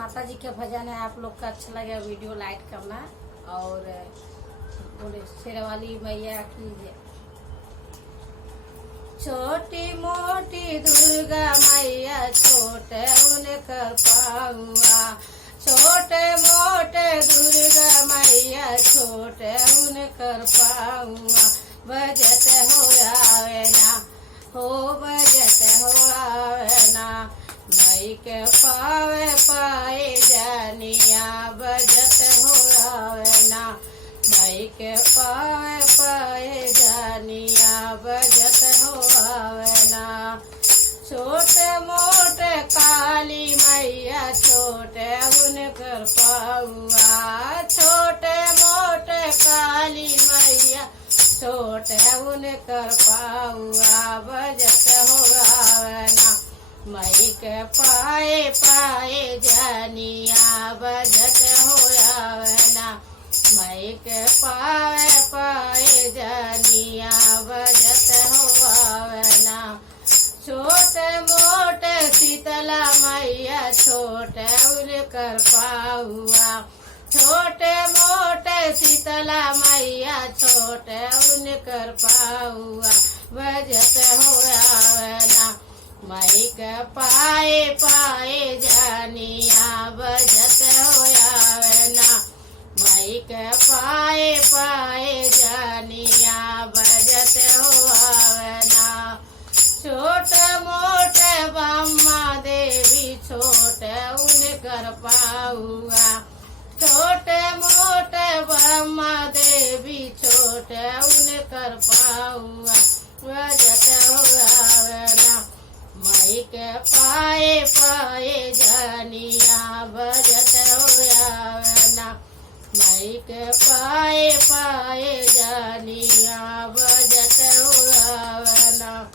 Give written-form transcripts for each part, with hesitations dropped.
माता जी का भजन है। आप लोग का अच्छा लगे वीडियो लाइक करना और बोले शेरवाली मैया की जय। छोटी मोटी दुर्गा मैया छोटे उनकर पाहुआ, छोटे मोटे दुर्गा मैया छोटे उनकर पाहुआ। बजत हो आवे ना हो, बजत हो आवे ना, भाई के पावे पाए जानिया। बजत हो आवे ना, भाई के पावे पाए जानिया। बजत हो आवे ना। छोटे मोटे काली मैया छोटे उनकर पाहुआ, छोटे मोटे काली मैया छोटे उनकर पाहुआ। बजत हो आवे ना, मई के पाए पाए जानिया। बजत हो आवे ना, मई के पाए पाए जानिया। बजत हो आवे ना। छोटे मोटे शीतला मैया छोटे उनकर पाहुआ, छोटे मोटे शीतला मैया छोटे उनकर पाहुआ। बजत हो आवे ना, मई के पाए पाए जानिया। बजत हो आवे ना, मई के पाए पाए जानिया। बजत हो आवे ना। छोटे मोटे ब्रह्मा देवी छोटे उनकर पाहुआ, छोटे मोटे ब्रह्मा देवी छोटे उनकर पाहुआ। बजत हो आवे ना, मई के पाए पाए जानिया। बजत हो आवे ना, मई के पाए पाए जानिया। बजत हो आवे ना।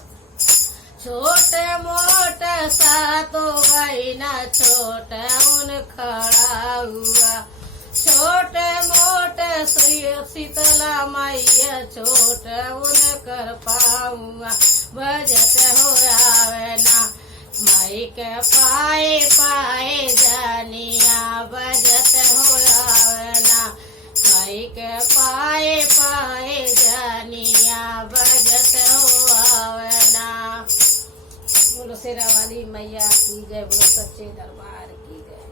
छोटे मोटे सातो बहिना छोटे उन खड़ा हुआ, छोटे मोटे शीतला मैया छोटे उनकर पाहुआ। बजत हो आवे ना, मई के पाए पाए जानिया। बजत हो आवे ना, मई के पाए पाए जानिया। बजत हो आवे ना। बोलो शेरावाली मैया की जय, बोलो सच्चे दरबार की जय।